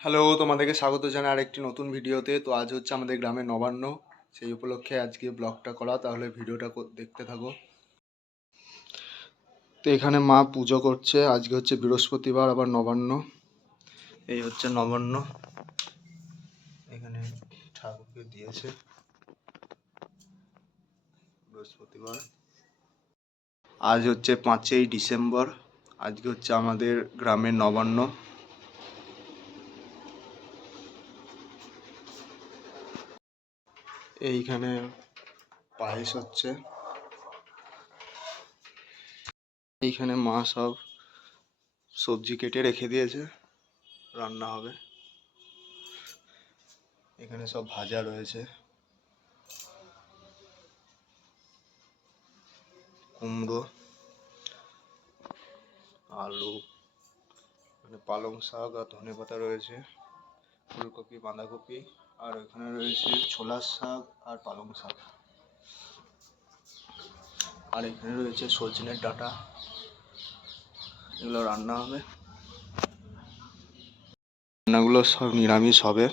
Hello তোমাদেরকে স্বাগত জানাই আরেকটি নতুন ভিডিওতে। তো আজ হচ্ছে আমাদের গ্রামে নবান্ন। সেই উপলক্ষে আজকে ব্লগটা করা। তাহলে ভিডিওটা দেখতে থাকো। তো এখানে মা পুজো করছে। আজকে হচ্ছে বৃহস্পতিবার, আবার নবান্ন। এই হচ্ছে নবান্ন। এখানে ঠাকুরকে দিয়েছে। বৃহস্পতিবার। আজ হচ্ছে পাঁচই ডিসেম্বর। আজকে হচ্ছে আমাদের গ্রামের নবান্ন। এইখানে পায়েস হচ্ছে। এইখানে মা সব সবজি কেটে রেখে দিয়েছে, রান্না হবে। এখানে সব ভাজা রয়েছে। কুমড়ো, আলু মানে পালং শাক আর ধনে পাতা রয়েছে। ফুলকপি, বাঁধাকপি। আর এখানে রয়েছে ছোলার শাক আর পালং শাক। আর এখানে রয়েছে সজনের ডাটা। এগুলো রান্না হবে। রান্নাগুলো সব নিরামিষ হবে।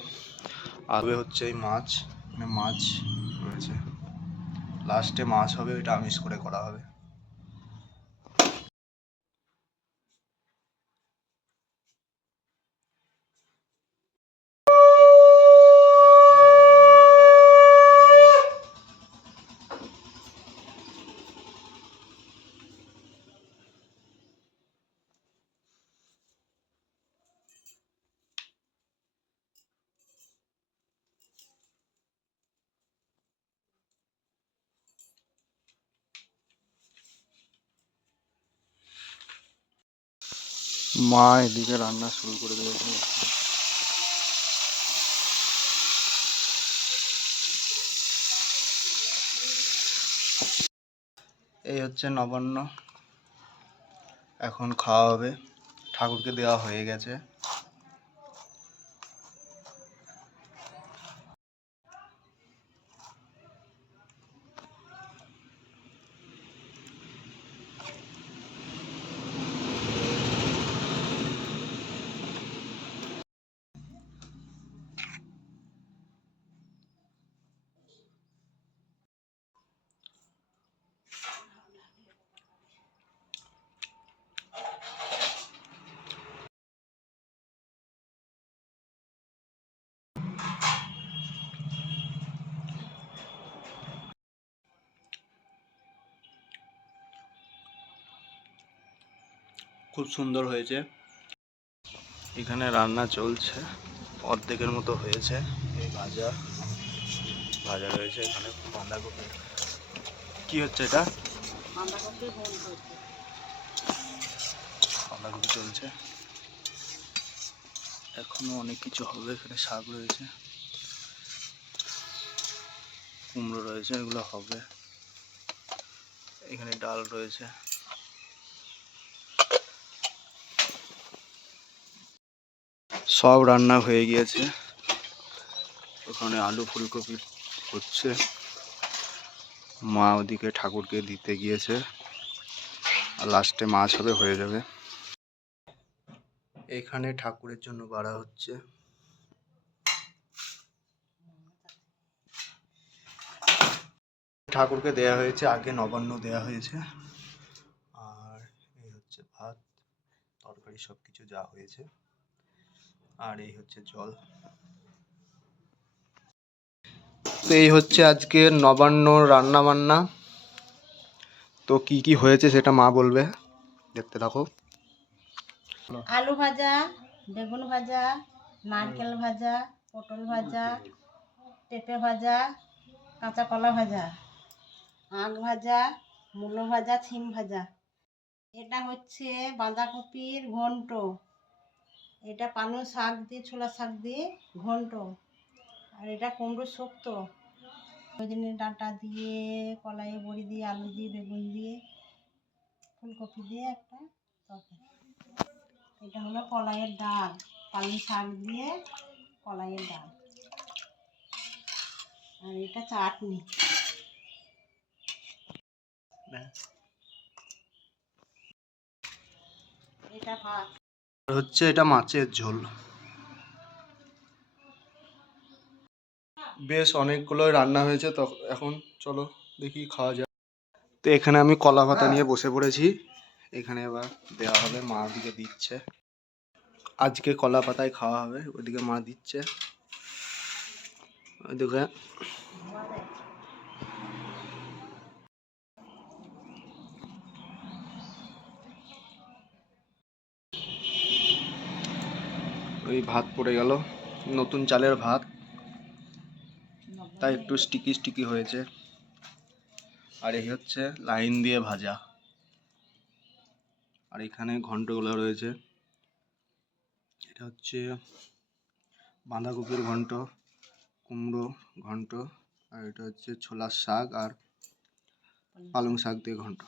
আর হচ্ছে এই মাছ। এখানে মাছ রয়েছে। লাস্টে মাছ হবে এটা আমিষ করে করা হবে। মা এদিকে রান্না শুরু করে দিয়েছে। এই হচ্ছে নবান্ন। এখন খাওয়া হবে। ঠাকুরকে দেওয়া হয়ে গেছে। খুব সুন্দর হয়েছে। এখানে রান্না চলছে। অর্ধেকের মতো হয়েছে। এই ভাজা। ভাজা রয়েছে এখানে বাঁধাকপি। কি হচ্ছে এটা? বাঁধাকপি চলছে। এখনও অনেক কিছু হবে। এখানে শাক রয়েছে। কুমড়ো রয়েছে। এগুলো হবে। এখানে ডাল রয়েছে। সব রান্না হয়ে গিয়েছে। ওখানে আলু ফুলকপি হচ্ছে। মা ওদিকে ঠাকুরকে দিতে গিয়েছে। আর লাস্টে মাছ হবে, হয়ে যাবে। এখানে ঠাকুরের জন্য বাড়া হচ্ছে। ঠাকুরকে দেয়া হয়েছে, আগে নবান্ন দেয়া হয়েছে। আর এই হচ্ছে ভাত, তরকারি সব কিছু যা হয়েছে। আর এই হচ্ছে জল। তো এই হচ্ছে আজকে নবান্ন রান্না বান্না তো কি কি হয়েছে সেটা মা বলবে দেখতে থাকো। আলু ভাজা বেগুন ভাজা নারকেল ভাজা পটল ভাজা পেঁপে ভাজা কাঁচা কলা ভাজা আখ ভাজা মূলো ভাজা ছিম ভাজা। এটা হচ্ছে বাঁধাকপির ঘন্ট। এটা পানু শাক দিয়ে ছোলা শাক দিয়ে ঘন্ট। আর এটা কুমড়ো শক্ত। সজনে ডাঁটা দিয়ে কলাই বড়ি দিয়ে আলু দিয়ে বেগুন দিয়ে ফুলকপি দিয়ে একটা তরকারি। এটা হলো কলাইয়ের ডাল পালং শাক দিয়ে কলাইয়ের ডাল। আর এটা চাটনি। এটা ভাত। হচ্ছে এটা মাছের ঝোল। বেশ অনেকগুলো রান্না হয়েছে, তো এখন চলো দেখি খাওয়া যায় তো এখানে আমি কলা পাতা নিয়ে বসে পড়েছি। এখানে এবার দেওয়া হবে, মা দিকে দিচ্ছে। আজকে কলা পাতায় খাওয়া হবে ওইদিকে মা দিচ্ছে। ওইদিকে ওই ভাত পড়ে গেল। নতুন চালের ভাত। তাই একটু স্টিকি স্টিকি হয়েছে। আর এই হচ্ছে লাইন দিয়ে ভাজা। আর এখানে ঘন্টগুলো রয়েছে। এটা হচ্ছে বাঁধাকপির ঘন্ট, কুমড়ো ঘন্ট, আর এটা হচ্ছে ছোলার শাক আর পালং শাক দিয়ে ঘন্ট।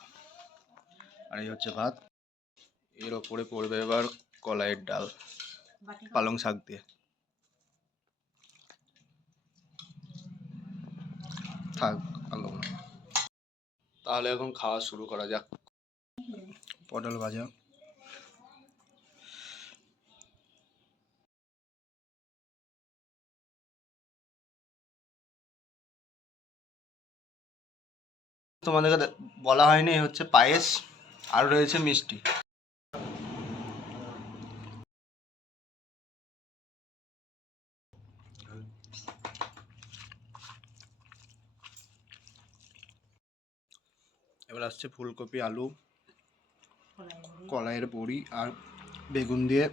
আর এই হচ্ছে ভাত। এর ওপরে পড়বে এবার কলাইয়ের ডাল। পালং শাক দিয়ে। থাক ভালো তাহলে এখন খাওয়া শুরু করা যাক। পটল ভাজা। তোমাদেরকে বলা হয়নি হচ্ছে পায়েস আর রয়েছে মিষ্টি। এবার আসছে ফুলকপি আলু কলাইয়ের বড়ি আর বেগুন দিয়ে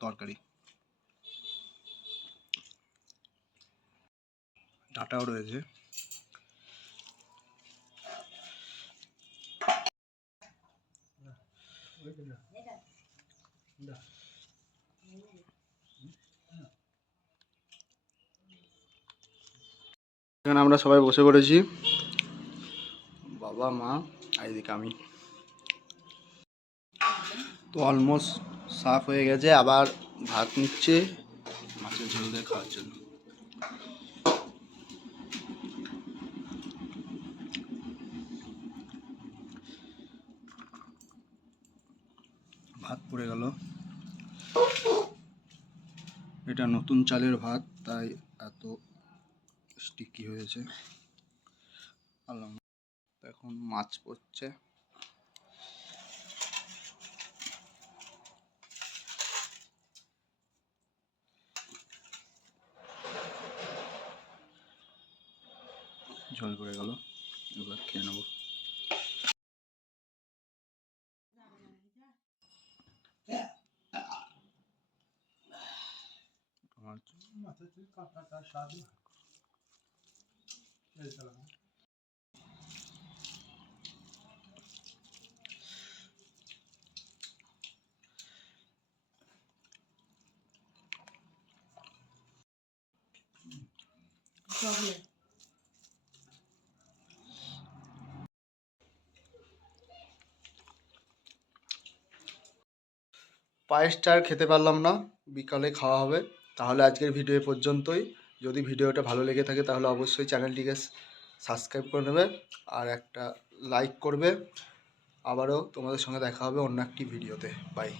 তরকারি। ডাঁটাও রয়েছে। এখানে আমরা সবাই বসে পড়েছি। বাবা মা আর এদিকে আমি। তো অলমোস্ট সাফ হয়ে গেছে, আবার ভাত নিচ্ছে, মাছের ঝোল দিয়ে খাওয়ার জন্য। ভাত পড়ে গেল। এটা নতুন চালের ভাত, তাই এত স্টিকি হয়েছে। আল্লাহ এখন মাছ পড়ছে। জল পড়ে গেল এবার খেয়ে নেব। আমার চকলেট পায়েসটা আর খেতে পারলাম না, বিকালে খাওয়া হবে। তাহলে আজকের ভিডিও পর্যন্তই। যদি ভিডিওটা ভালো লেগে থাকে তাহলে অবশ্যই চ্যানেলটিকে সাবস্ক্রাইব করে নেবে আর একটা লাইক করবে। আবারও তোমাদের সঙ্গে দেখা হবে অন্য একটি ভিডিওতে। বাই।